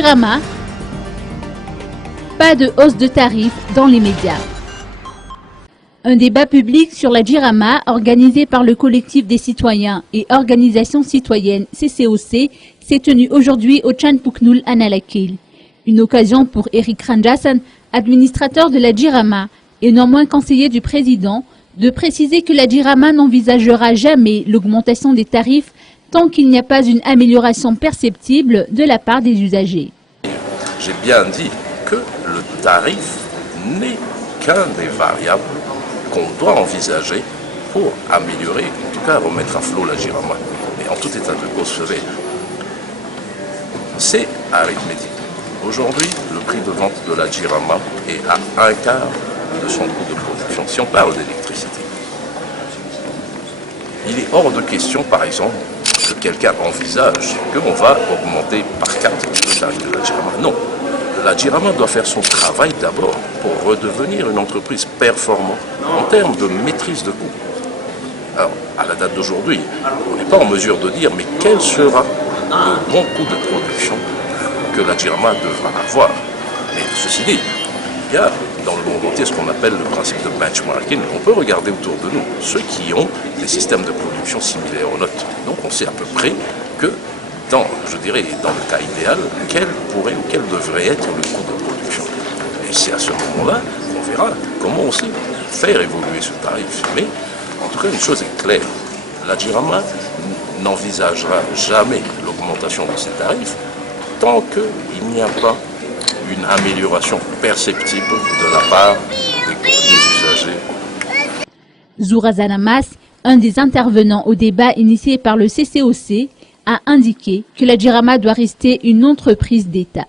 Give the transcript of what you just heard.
Jirama, pas de hausse de tarifs dans les médias. Un débat public sur la Jirama organisé par le collectif des citoyens et organisations citoyennes CCOC s'est tenu aujourd'hui au Tchanpuknul à Nalakil. Une occasion pour Eric Ranjasan, administrateur de la Jirama et non moins conseiller du président, de préciser que la Jirama n'envisagera jamais l'augmentation des tarifs tant qu'il n'y a pas une amélioration perceptible de la part des usagers. J'ai bien dit que le tarif n'est qu'un des variables qu'on doit envisager pour améliorer, en tout cas remettre à flot la Jirama. Mais en tout état de cause, vous savez, c'est arithmétique. Aujourd'hui, le prix de vente de la Jirama est à un quart de son coût de production, si on parle d'électricité. Il est hors de question, par exemple, que quelqu'un envisage qu'on va augmenter par 4 le tarif de la Jirama. Non. La Jirama doit faire son travail d'abord pour redevenir une entreprise performante en termes de maîtrise de coûts. Alors, à la date d'aujourd'hui, on n'est pas en mesure de dire mais quel sera le bon coût de production que la Jirama devra avoir. Mais ceci dit, il y a dans le monde entier ce qu'on appelle le principe de benchmarking. On peut regarder autour de nous ceux qui ont des systèmes de production similaires aux nôtres. Donc on sait à peu près que dans le cas idéal, quel pourrait ou quel devrait être le coût de production. Et c'est à ce moment-là qu'on verra comment aussi faire évoluer ce tarif. Mais en tout cas, une chose est claire, la Jirama n'envisagera jamais l'augmentation de ses tarifs tant qu'il n'y a pas une amélioration perceptible de la part des usagers. Zourazan Amas, un des intervenants au débat initié par le CCOC, a indiqué que la Jirama doit rester une entreprise d'État.